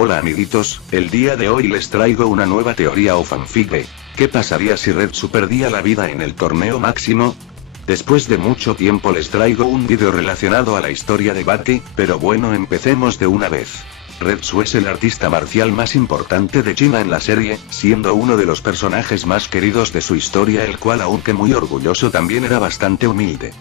Hola amiguitos, el día de hoy les traigo una nueva teoría o fanfic de ¿qué pasaría si Retsu perdía la vida en el torneo máximo? Después de mucho tiempo les traigo un vídeo relacionado a la historia de Baki, pero bueno, empecemos de una vez. Retsu es el artista marcial más importante de China en la serie, siendo uno de los personajes más queridos de su historia, el cual, aunque muy orgulloso, también era bastante humilde.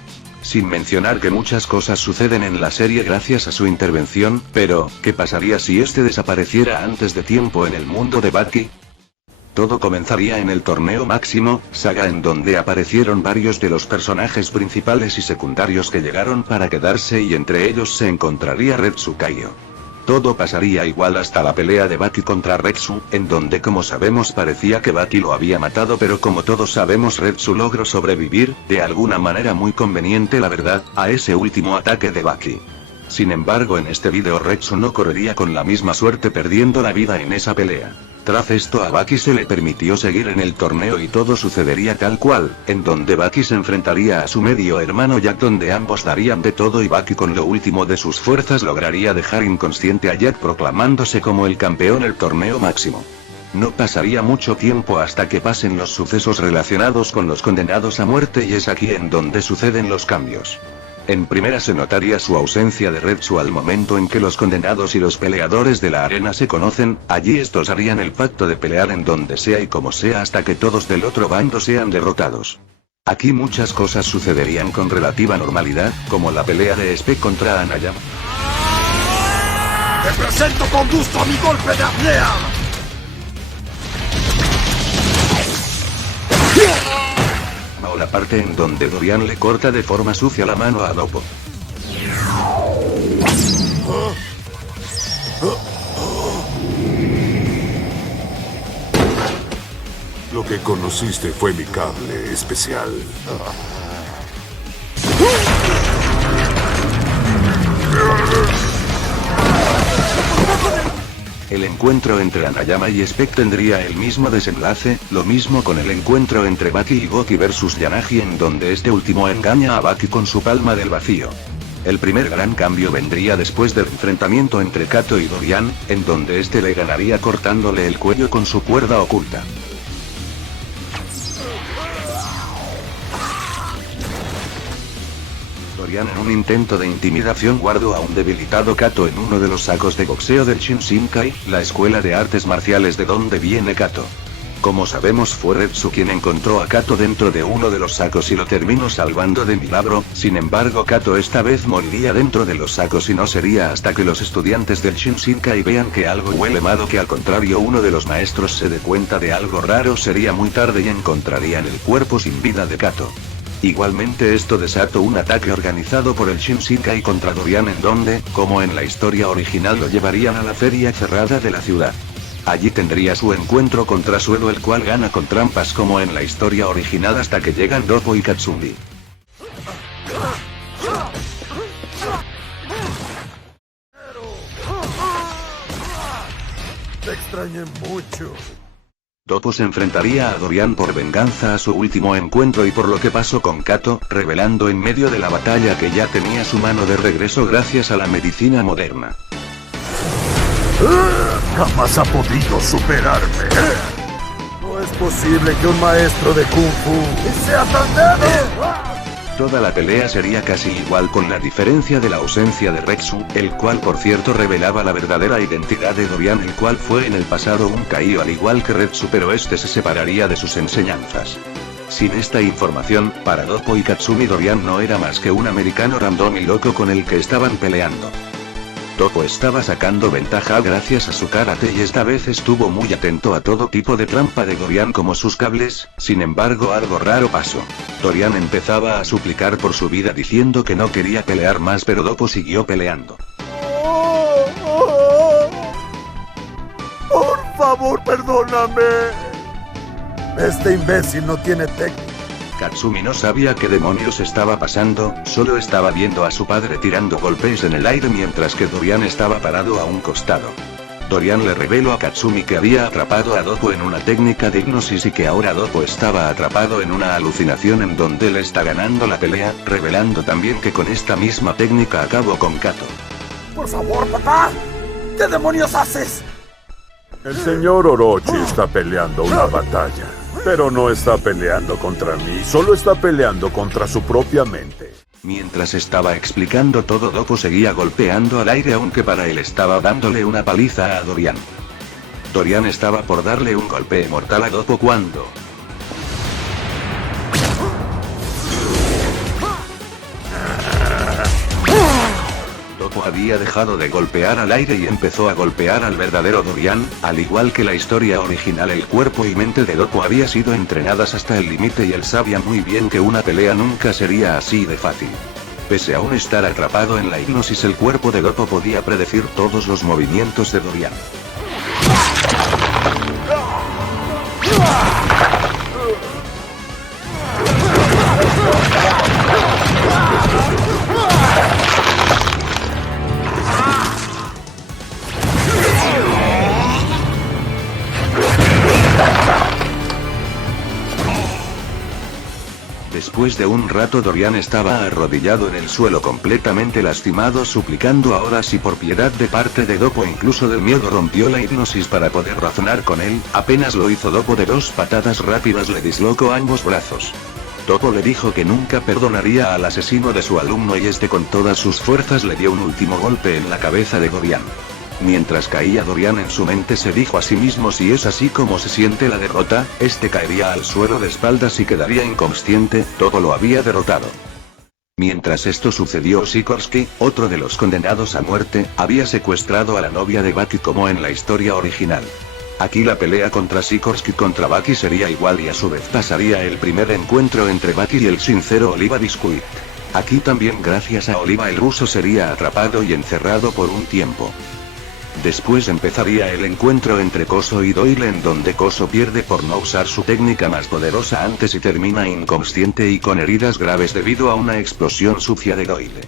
Sin mencionar que muchas cosas suceden en la serie gracias a su intervención, pero, ¿qué pasaría si este desapareciera antes de tiempo en el mundo de Baki? Todo comenzaría en el torneo máximo, saga en donde aparecieron varios de los personajes principales y secundarios que llegaron para quedarse, y entre ellos se encontraría Retsu Kaiyo. Todo pasaría igual hasta la pelea de Baki contra Retsu, en donde, como sabemos, parecía que Baki lo había matado, pero como todos sabemos, Retsu logró sobrevivir, de alguna manera muy conveniente la verdad, a ese último ataque de Baki. Sin embargo, en este vídeo Retsu no correría con la misma suerte, perdiendo la vida en esa pelea. Tras esto a Baki se le permitió seguir en el torneo y todo sucedería tal cual, en donde Baki se enfrentaría a su medio hermano Jack, donde ambos darían de todo y Baki con lo último de sus fuerzas lograría dejar inconsciente a Jack, proclamándose como el campeón del torneo máximo. No pasaría mucho tiempo hasta que pasen los sucesos relacionados con los condenados a muerte, y es aquí en donde suceden los cambios. En primera se notaría su ausencia de Retsu al momento en que los condenados y los peleadores de la arena se conocen. Allí estos harían el pacto de pelear en donde sea y como sea hasta que todos del otro bando sean derrotados. Aquí muchas cosas sucederían con relativa normalidad, como la pelea de Espe contra Hanayama. ¡Te presento con gusto a mi golpe de apnea! O la parte en donde Dorian le corta de forma sucia la mano a Doppo. Lo que conociste fue mi cable especial. El encuentro entre Hanayama y Spec tendría el mismo desenlace, lo mismo con el encuentro entre Baki y Goki vs Yanagi, en donde este último engaña a Baki con su palma del vacío. El primer gran cambio vendría después del enfrentamiento entre Kato y Dorian, en donde este le ganaría cortándole el cuello con su cuerda oculta. Dorian, en un intento de intimidación, guardó a un debilitado Kato en uno de los sacos de boxeo del Shinshinkai, la escuela de artes marciales de donde viene Kato. Como sabemos, fue Retsu quien encontró a Kato dentro de uno de los sacos y lo terminó salvando de milagro. Sin embargo, Kato esta vez moriría dentro de los sacos, y no sería hasta que los estudiantes del Shinshinkai vean que algo huele mal, o que al contrario uno de los maestros se dé cuenta de algo raro, sería muy tarde y encontrarían el cuerpo sin vida de Kato. Igualmente esto desató un ataque organizado por el Shinshinkai contra Dorian, en donde, como en la historia original, lo llevarían a la feria cerrada de la ciudad. Allí tendría su encuentro contra Suelo, el cual gana con trampas como en la historia original, hasta que llegan Doppo y Katsumi. Te extrañé mucho. Doppo se enfrentaría a Dorian por venganza a su último encuentro y por lo que pasó con Kato, revelando en medio de la batalla que ya tenía su mano de regreso gracias a la medicina moderna. Jamás ha podido superarme. No es posible que un maestro de Kung Fu sea tan débil. Toda la pelea sería casi igual, con la diferencia de la ausencia de Retsu, el cual por cierto revelaba la verdadera identidad de Dorian, el cual fue en el pasado un Kaiyo al igual que Retsu, pero este se separaría de sus enseñanzas. Sin esta información, para Doppo y Katsumi, Dorian no era más que un americano random y loco con el que estaban peleando. Doppo estaba sacando ventaja gracias a su karate y esta vez estuvo muy atento a todo tipo de trampa de Dorian, como sus cables. Sin embargo, algo raro pasó. Dorian empezaba a suplicar por su vida diciendo que no quería pelear más, pero Doppo siguió peleando. Por favor, perdóname. Este imbécil no tiene técnica. Katsumi no sabía qué demonios estaba pasando, solo estaba viendo a su padre tirando golpes en el aire mientras que Dorian estaba parado a un costado. Dorian le reveló a Katsumi que había atrapado a Doppo en una técnica de hipnosis y que ahora Doppo estaba atrapado en una alucinación en donde él está ganando la pelea, revelando también que con esta misma técnica acabó con Kato. Por favor, papá. ¿Qué demonios haces? El señor Orochi está peleando una batalla, pero no está peleando contra mí, solo está peleando contra su propia mente. Mientras estaba explicando todo, Doppo seguía golpeando al aire, aunque para él estaba dándole una paliza a Dorian. Dorian estaba por darle un golpe mortal a Doppo cuando... Doppo había dejado de golpear al aire y empezó a golpear al verdadero Dorian. Al igual que la historia original, el cuerpo y mente de Doppo había sido entrenadas hasta el límite y él sabía muy bien que una pelea nunca sería así de fácil. Pese a aún estar atrapado en la hipnosis, el cuerpo de Doppo podía predecir todos los movimientos de Dorian. Después de un rato, Dorian estaba arrodillado en el suelo completamente lastimado, suplicando ahora sí por piedad de parte de Doppo. Incluso del miedo rompió la hipnosis para poder razonar con él. Apenas lo hizo, Doppo de 2 patadas rápidas le dislocó ambos brazos. Doppo le dijo que nunca perdonaría al asesino de su alumno y este con todas sus fuerzas le dio un último golpe en la cabeza de Dorian. Mientras caía Dorian, en su mente se dijo a sí mismo: si es así como se siente la derrota, este caería al suelo de espaldas y quedaría inconsciente. Doppo lo había derrotado. Mientras esto sucedió, Sikorsky, otro de los condenados a muerte, había secuestrado a la novia de Baki como en la historia original. Aquí la pelea contra Sikorsky contra Baki sería igual y a su vez pasaría el primer encuentro entre Baki y el sincero Oliva Biscuit. Aquí también, gracias a Oliva, el ruso sería atrapado y encerrado por un tiempo. Después empezaría el encuentro entre Koso y Doyle, en donde Koso pierde por no usar su técnica más poderosa antes y termina inconsciente y con heridas graves debido a una explosión sucia de Doyle.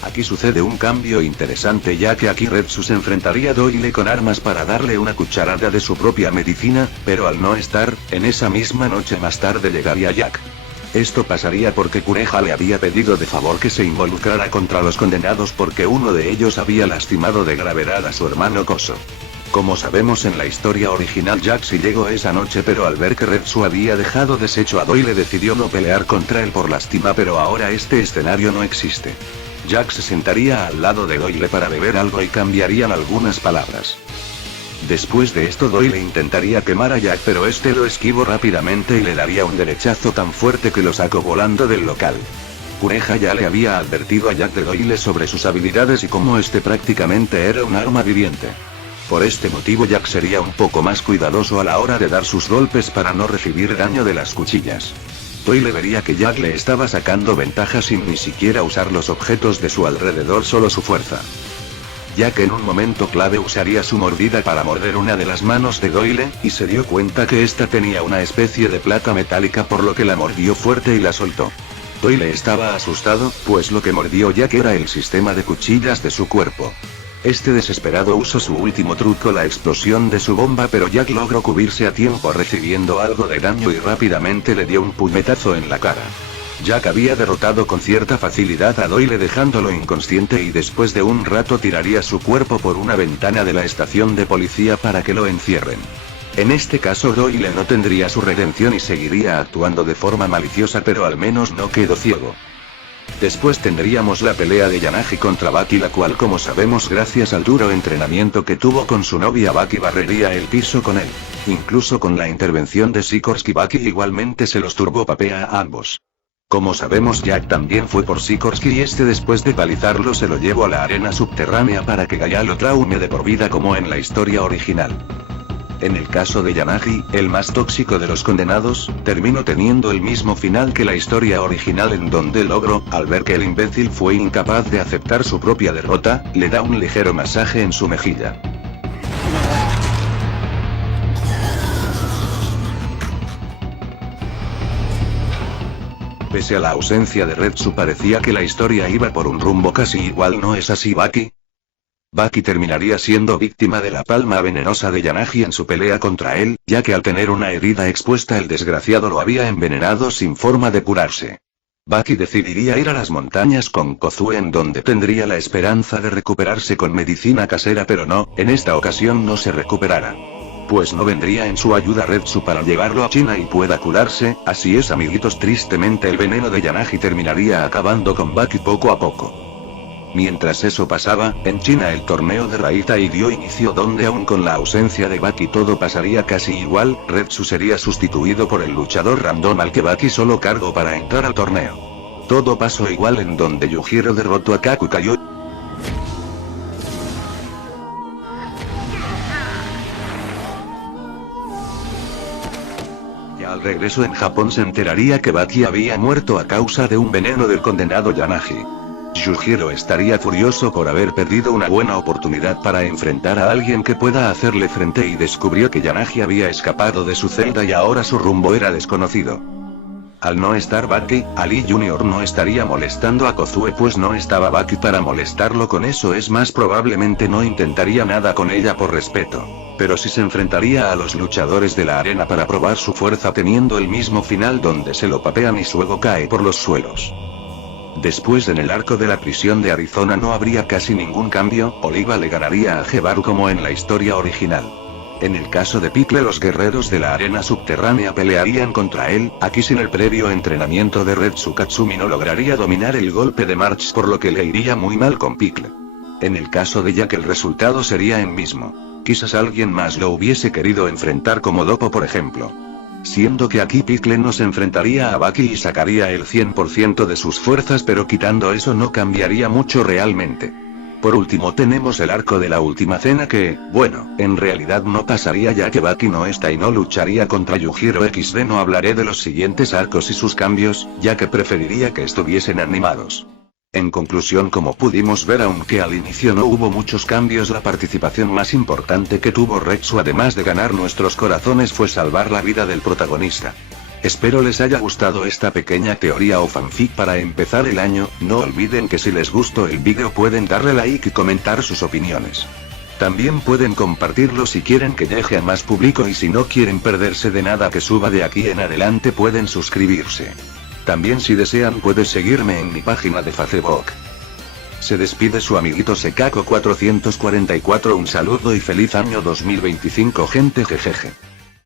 Aquí sucede un cambio interesante, ya que aquí Retsu se enfrentaría a Doyle con armas para darle una cucharada de su propia medicina, pero al no estar, en esa misma noche más tarde llegaría Jack. Esto pasaría porque Kureha le había pedido de favor que se involucrara contra los condenados porque uno de ellos había lastimado de gravedad a su hermano Koso. Como sabemos en la historia original, Jack sí llegó esa noche, pero al ver que Retsu había dejado deshecho a Doyle decidió no pelear contra él por lástima, pero ahora este escenario no existe. Jack se sentaría al lado de Doyle para beber algo y cambiarían algunas palabras. Después de esto, Doyle intentaría quemar a Jack, pero este lo esquivó rápidamente y le daría un derechazo tan fuerte que lo sacó volando del local. Kureha ya le había advertido a Jack de Doyle sobre sus habilidades y cómo este prácticamente era un arma viviente. Por este motivo, Jack sería un poco más cuidadoso a la hora de dar sus golpes para no recibir daño de las cuchillas. Doyle vería que Jack le estaba sacando ventaja sin ni siquiera usar los objetos de su alrededor, solo su fuerza. Jack en un momento clave usaría su mordida para morder una de las manos de Doyle, y se dio cuenta que esta tenía una especie de plata metálica, por lo que la mordió fuerte y la soltó. Doyle estaba asustado, pues lo que mordió Jack era el sistema de cuchillas de su cuerpo. Este desesperado usó su último truco, la explosión de su bomba, pero Jack logró cubrirse a tiempo recibiendo algo de daño y rápidamente le dio un puñetazo en la cara. Jack había derrotado con cierta facilidad a Doyle dejándolo inconsciente y después de un rato tiraría su cuerpo por una ventana de la estación de policía para que lo encierren. En este caso Doyle no tendría su redención y seguiría actuando de forma maliciosa, pero al menos no quedó ciego. Después tendríamos la pelea de Yanagi contra Baki, la cual, como sabemos, gracias al duro entrenamiento que tuvo con su novia, Baki barrería el piso con él. Incluso con la intervención de Sikorsky, Baki igualmente se los turbopapea a ambos. Como sabemos, Jack también fue por Sikorsky y este, después de palizarlo, se lo llevó a la arena subterránea para que Gaia lo traume de por vida como en la historia original. En el caso de Yanagi, el más tóxico de los condenados, terminó teniendo el mismo final que la historia original, en donde el ogro, al ver que el imbécil fue incapaz de aceptar su propia derrota, le da un ligero masaje en su mejilla. Pese a la ausencia de Retsu, parecía que la historia iba por un rumbo casi igual, ¿no es así, Baki? Baki terminaría siendo víctima de la palma venenosa de Yanagi en su pelea contra él, ya que al tener una herida expuesta el desgraciado lo había envenenado sin forma de curarse. Baki decidiría ir a las montañas con Kozue en donde tendría la esperanza de recuperarse con medicina casera, pero no, en esta ocasión no se recuperará. Pues no vendría en su ayuda Retsu para llevarlo a China y pueda curarse. Así es, amiguitos, tristemente el veneno de Yanagi terminaría acabando con Baki poco a poco. Mientras eso pasaba, en China el torneo de Raitai dio inicio donde aún con la ausencia de Baki todo pasaría casi igual. Retsu sería sustituido por el luchador random al que Baki solo cargó para entrar al torneo. Todo pasó igual en donde Yujiro derrotó a Kakukayo. Al regreso en Japón se enteraría que Baki había muerto a causa de un veneno del condenado Yanagi. Yujiro estaría furioso por haber perdido una buena oportunidad para enfrentar a alguien que pueda hacerle frente y descubrió que Yanagi había escapado de su celda y ahora su rumbo era desconocido. Al no estar Baki, Ali Jr. no estaría molestando a Kozue pues no estaba Baki para molestarlo con eso, es más probablemente no intentaría nada con ella por respeto. Pero sí se enfrentaría a los luchadores de la arena para probar su fuerza teniendo el mismo final donde se lo papean y su ego cae por los suelos. Después en el arco de la prisión de Arizona no habría casi ningún cambio, Oliva le ganaría a Gebaru como en la historia original. En el caso de Pickle los guerreros de la arena subterránea pelearían contra él, aquí sin el previo entrenamiento de Retsu Katsumi no lograría dominar el golpe de March por lo que le iría muy mal con Pickle. En el caso de Jack el resultado sería el mismo. Quizás alguien más lo hubiese querido enfrentar como Doppo por ejemplo. Siendo que aquí Pickle no se enfrentaría a Baki y sacaría el 100% de sus fuerzas, pero quitando eso no cambiaría mucho realmente. Por último tenemos el arco de la última cena que, bueno, en realidad no pasaría ya que Baki no está y no lucharía contra Yujiro XD. No hablaré de los siguientes arcos y sus cambios, ya que preferiría que estuviesen animados. En conclusión, como pudimos ver, aunque al inicio no hubo muchos cambios, la participación más importante que tuvo Retsu además de ganar nuestros corazones fue salvar la vida del protagonista. Espero les haya gustado esta pequeña teoría o fanfic para empezar el año. No olviden que si les gustó el vídeo pueden darle like y comentar sus opiniones. También pueden compartirlo si quieren que llegue a más público y si no quieren perderse de nada que suba de aquí en adelante pueden suscribirse. También si desean pueden seguirme en mi página de Facebook. Se despide su amiguito Sekako 444, un saludo y feliz año 2025 gente, jejeje.